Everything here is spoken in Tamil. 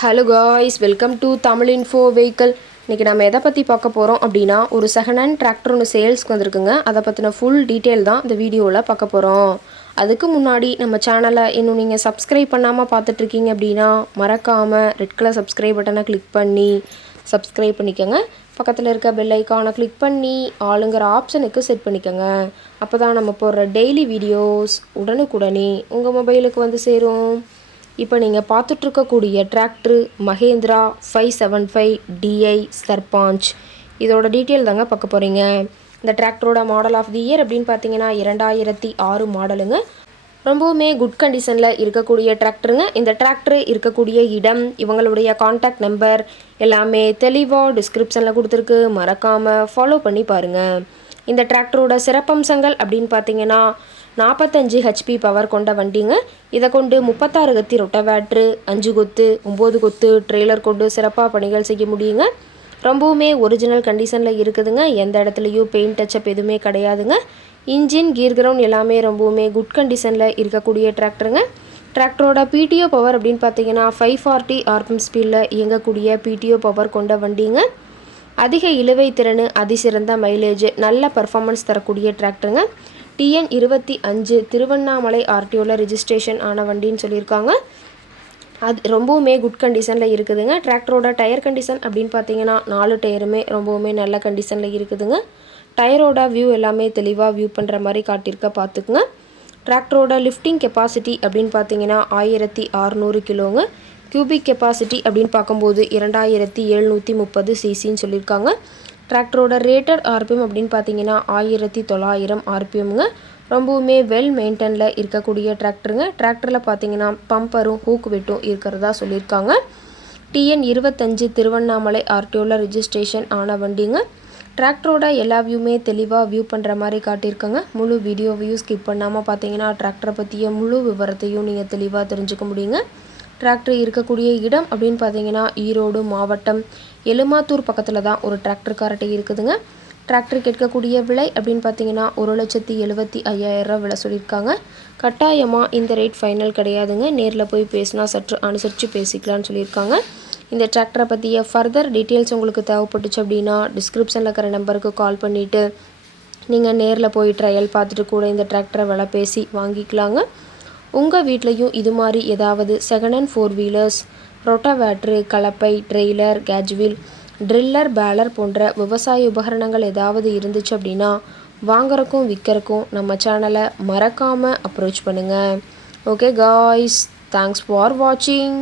Hello guys, welcome to Tamil info vehicle. இன்றைக்கி நம்ம எதை பற்றி பார்க்க போகிறோம் அப்படின்னா, ஒரு செகண்ட் ஹேண்ட் டிராக்டர் ஒன்று சேல்ஸ்க்கு வந்திருக்குங்க. அதை பற்றின ஃபுல் டீட்டெயில் தான் இந்த வீடியோவில் பார்க்க போகிறோம். அதுக்கு முன்னாடி நம்ம சேனலை இன்னும் நீங்கள் சப்ஸ்கிரைப் பண்ணாமல் பார்த்துட்ருக்கீங்க அப்படின்னா மறக்காமல் ரெட் கலர் சப்ஸ்கிரைப் பட்டனை கிளிக் பண்ணி சப்ஸ்கிரைப் பண்ணிக்கோங்க. பக்கத்தில் இருக்க பெல் ஐக்கானை கிளிக் பண்ணி ஆளுங்கிற ஆப்ஷனுக்கு செட் பண்ணிக்கோங்க. அப்போ தான் நம்ம போடுற டெய்லி வீடியோஸ் உடனுக்குடனே உங்கள் மொபைலுக்கு வந்து சேரும். இப்போ நீங்கள் பார்த்துட்ருக்கக்கூடிய டிராக்டரு மஹேந்திரா 575 டிஐ சர்பாஞ்ச். இதோட டீட்டெயில் தாங்க பார்க்க போகிறீங்க. இந்த டிராக்டரோட மாடல் ஆஃப் தி இயர் அப்படின்னு பார்த்தீங்கன்னா 2006 மாடலுங்க. ரொம்பவுமே குட் கண்டிஷனில் இருக்கக்கூடிய டிராக்டருங்க. இந்த டிராக்டர் இருக்கக்கூடிய இடம், இவங்களுடைய கான்டாக்ட் நம்பர் எல்லாமே தெளிவாக டிஸ்கிரிப்ஷனில் கொடுத்துருக்கு. மறக்காமல் ஃபாலோ பண்ணி பாருங்கள். இந்த டிராக்டரோட சிறப்பம்சங்கள் அப்படின்னு பார்த்தீங்கன்னா 45 ஹெச்பி பவர் கொண்ட வண்டிங்க. இதை கொண்டு 36 கத்தி ரொட்டவேட்ரு, 5 கொத்து, 9 கொத்து ட்ரெய்லர் கொண்டு சிறப்பாக பணிகள் செய்ய முடியுங்க. ரொம்பவுமே ஒரிஜினல் கண்டிஷனில் இருக்குதுங்க. எந்த இடத்துலையும் பெயிண்ட் டச்சப் எதுவுமே கிடையாதுங்க. இன்ஜின், கீர் கிரவுண்ட் எல்லாமே ரொம்பவுமே குட் கண்டிஷனில் இருக்கக்கூடிய டிராக்டருங்க. டிராக்டரோட பிடிஓ பவர் அப்படின்னு பார்த்தீங்கன்னா 540 ஆர்பிஎம் ஸ்பீடில் இயங்கக்கூடிய பிடிஓ பவர் கொண்ட வண்டிங்க. அதிக இழுவை திறன், அதிசிறந்த மைலேஜ், நல்ல பர்ஃபார்மன்ஸ் தரக்கூடிய டிராக்டருங்க. TN 25 திருவண்ணாமலை ஆர்டிஓவில் ரிஜிஸ்ட்ரேஷன் ஆன வண்டின்னு சொல்லியிருக்காங்க. அது ரொம்பவுமே குட் கண்டிஷனில் இருக்குதுங்க. டிராக்டரோட டயர் கண்டிஷன் அப்படின்னு பார்த்தீங்கன்னா 4 டயருமே ரொம்பவுமே நல்ல கண்டிஷனில் இருக்குதுங்க. டயரோட வியூ எல்லாமே தெளிவாக வியூ பண்ணுற மாதிரி காட்டியிருக்க பார்த்துக்குங்க. டிராக்டரோட லிஃப்டிங் கெப்பாசிட்டி அப்படின்னு பார்த்தீங்கன்னா 1600 கிலோங்க. கியூபிக் கெப்பாசிட்டி அப்படின்னு பார்க்கும்போது 2730 சிசின்னு சொல்லியிருக்காங்க. டிராக்டரோட ரேட்டட் ஆர்பிஎம் அப்படின்னு பார்த்தீங்கன்னா 1900 ஆர்பிஎம்ங்க. ரொம்பவுமே வெல் மெயின்டெனில் இருக்கக்கூடிய டிராக்டருங்க. டிராக்டரில் பார்த்தீங்கன்னா பம்பரும் ஹூக் வெட்டும் இருக்கிறதா சொல்லியிருக்காங்க. TN 25 திருவண்ணாமலை ஆர்டிஓவில் ரிஜிஸ்ட்ரேஷன் ஆன வண்டிங்க. டிராக்டரோட எல்லா வியூமே தெளிவாக வியூ பண்ணுற மாதிரி காட்டியிருக்காங்க. முழு வீடியோவையும் ஸ்கிப் பண்ணாமல் பார்த்தீங்கன்னா டிராக்டரை பற்றிய முழு விவரத்தையும் நீங்கள் தெளிவாக தெரிஞ்சுக்க முடியுங்க. டிராக்டர் இருக்கக்கூடிய இடம் அப்படின்னு பார்த்தீங்கன்னா ஈரோடு மாவட்டம் எலுமாத்தூர் பக்கத்தில் தான் ஒரு டிராக்டர் கார்ட்டை இருக்குதுங்க. டிராக்டர் கேட்கக்கூடிய விலை அப்படின்னு பார்த்தீங்கன்னா 1,75,000 விலை சொல்லியிருக்காங்க. கட்டாயமாக இந்த ரேட் ஃபைனல் கிடையாதுங்க. நேரில் போய் பேசினா சற்று அனுசரித்து பேசிக்கலான்னு சொல்லியிருக்காங்க. இந்த டிராக்டரை பற்றிய ஃபர்தர் டீட்டெயில்ஸ் உங்களுக்கு தேவைப்பட்டுச்சு அப்படின்னா டிஸ்கிரிப்ஷனில் இருக்கிற நம்பருக்கு கால் பண்ணிவிட்டு நீங்கள் நேரில் போய் ட்ரையல் பார்த்துட்டு கூட இந்த டிராக்டரை விலை பேசி வாங்கிக்கலாங்க. உங்கள் வீட்லேயும் இது மாதிரி ஏதாவது செகண்ட் ஹேண்ட் 4 வீலர்ஸ், ரொட்டவேட்ரு, கலப்பை, ட்ரெய்லர், கேஜ்வீல், ட்ரில்லர், பேலர் போன்ற விவசாய உபகரணங்கள் ஏதாவது இருந்துச்சு அப்படின்னா வாங்குறக்கும் விற்கிறக்கும் நம்ம சேனலை மறக்காமல் அப்ரோச் பண்ணுங்கள். ஓகே காய்ஸ், தேங்க்ஸ் ஃபார் வாட்சிங்.